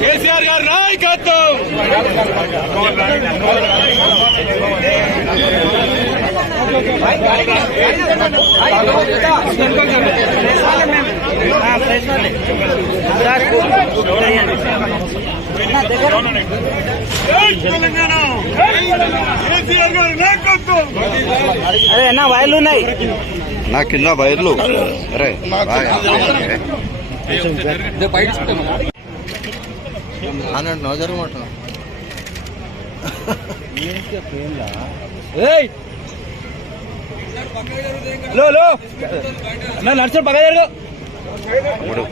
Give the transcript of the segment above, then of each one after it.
కేసీఆర్ గారి నాయకత్వం! జై తెలంగాణ కేసీఆర్ గారి నాయకత్వం! అరే అన్న వైర్లు ఉన్నాయి. నా కింద వైర్లు. అరే అన్నట్టు నో జరగమంటున్నా ఏయ్లో లో అన్న నడుచుడు పక్క జరుగు. మూడు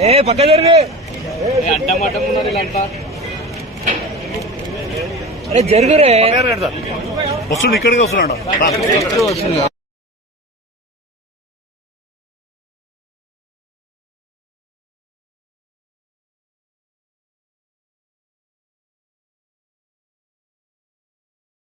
ఏ పక్క జరుగు అరే జరుగురే వస్తుండు? ఇక్కడికి వస్తున్నాడు